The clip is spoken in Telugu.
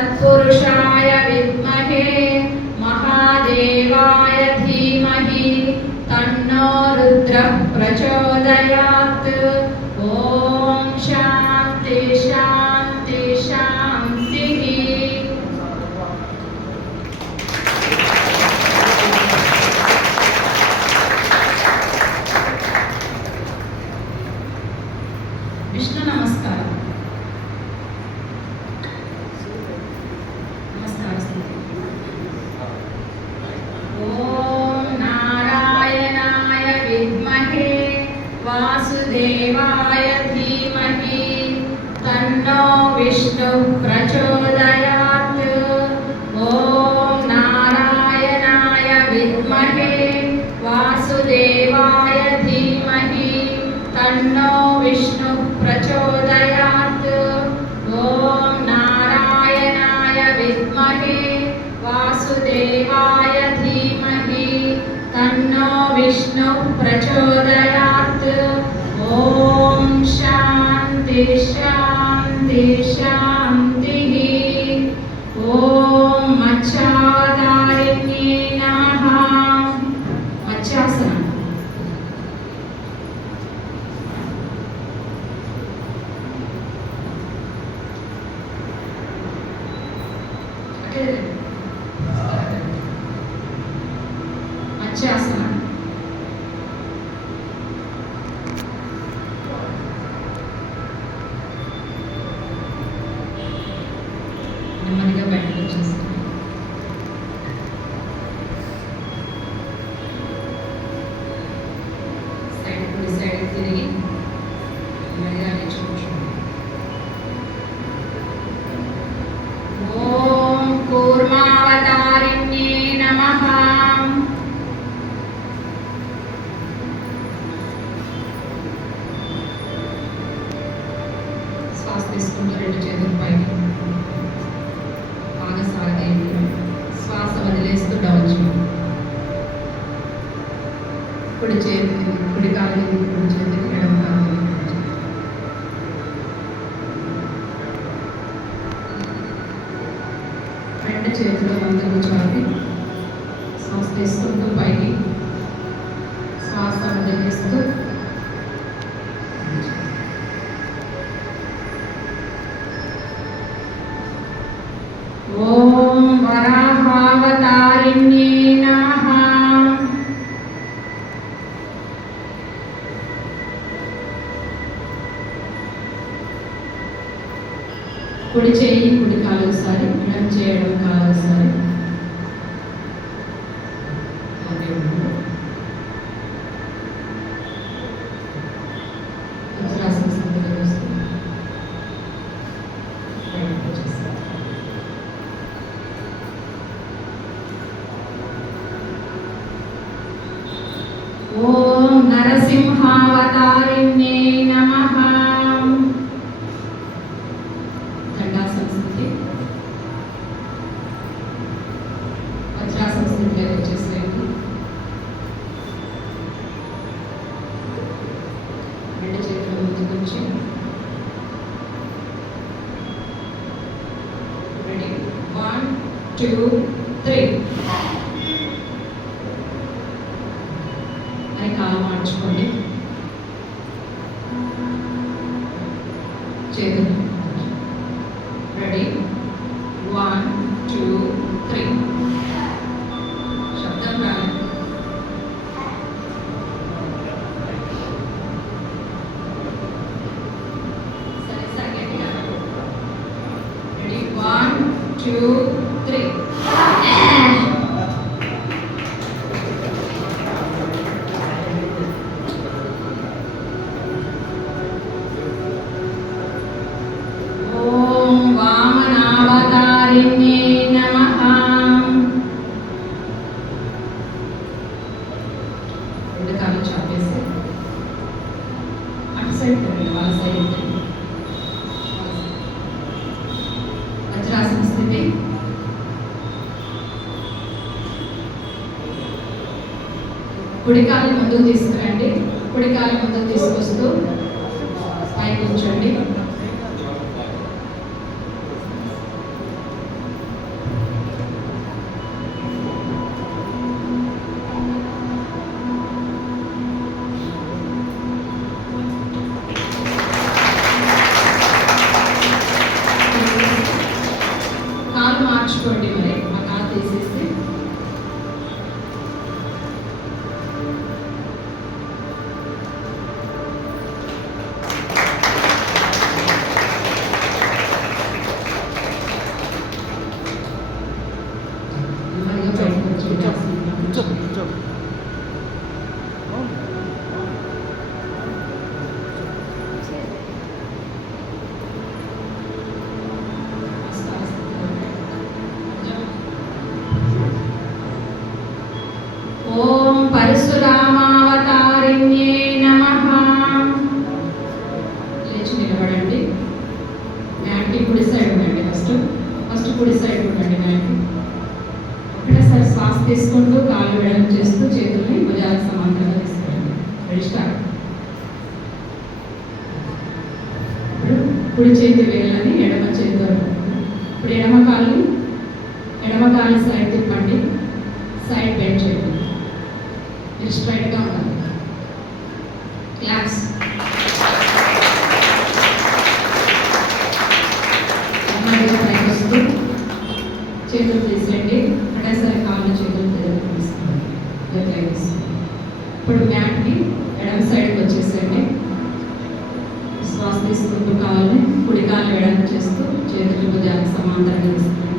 तत्पुरुषाय ప్రచోదయాత్ ఓం శాంతి శాంతి శాంతి ఓం మచ్చావతారిణ్యే నమః మత్స్యాసనం మత్స్యాసనం నెమ్మదిగా బయటకు వచ్చేస్తాను సైడ్ కుడి సైడ్ తిరిగి నెమ్మదిగా నిల్చోవచ్చు ఓం కుడి చేతి కుడి కాలు కుడి చేతి ఎడమ కాలు రెండు చేతులు ముందుకు చాటి శ్వాస తీసుకుంటూ పైకి. శ్వాస వదిలేస్తూ ఓం వరాహ చేయి కుడి కాలు ఒకసారి ఎడం చేయడం కాలు ఒకసారి ఓం నమః దండాసన స్థితి వజ్రాసన స్థితిలోకి వచ్చేసేయండి రెండు చేతులు ముందుకు వచ్చి రెడీ వన్ టూ త్రీ అని కాలు మార్చుకోండి. చేతులు. రెండు కాళ్ళు అటు సైడ్ తిరగండి వాళ్ళ సైడ్ తిరగండి. వజ్రాసన స్థితి. కుడి కాలు ముందుకు తీసుకురండి. కుడి కాలు ముందుకు తీసుకొస్తూ పైకి ఉంచండి. మార్చుకోండి మరి. ఆ ఖాతా వేసేస్తే పరశురామావతారిణ్యే నమః. లేచి నిలబడండి. మ్యాట్కి కుడి సైడ్ ఉండండి ఫస్ట్. ఫస్ట్ కుడి సైడ్ ఉండండి మ్యాట్కి ఒకటేసారి శ్వాస తీసుకుంటూ కాళ్ళు వెడల్పు చేస్తూ చేతుల్ని భుజాల సమాంతరంగా తీసుకురండి. Ready start. కుడి చేతి వేళ్ళని ఎడమ చేతితో ఇప్పుడు ఎడమ కాళ్ళు ఎడమ కాళ్ళు సైడ్ తిప్పండి. సైడ్ బెండ్ చేయండి. మీరు స్ట్రైట్గా ఉండాలి. క్లాస్. నెమ్మదిగా పైకి చేతులు తీసేయండి. ఒకటేసారి కాళ్ళు చేతులు దగ్గర తీసుకోండి. ఇప్పుడు మ్యాట్ని ఎడమ సైడ్కి వచ్చేసేయండి. శ్వాస తీసుకుంటూ కాళ్ళని కుడి కాళ్ళు ఎడమ చేస్తూ చేతులు భుజాలకు సమాంతరంగా తీసుకుంటాం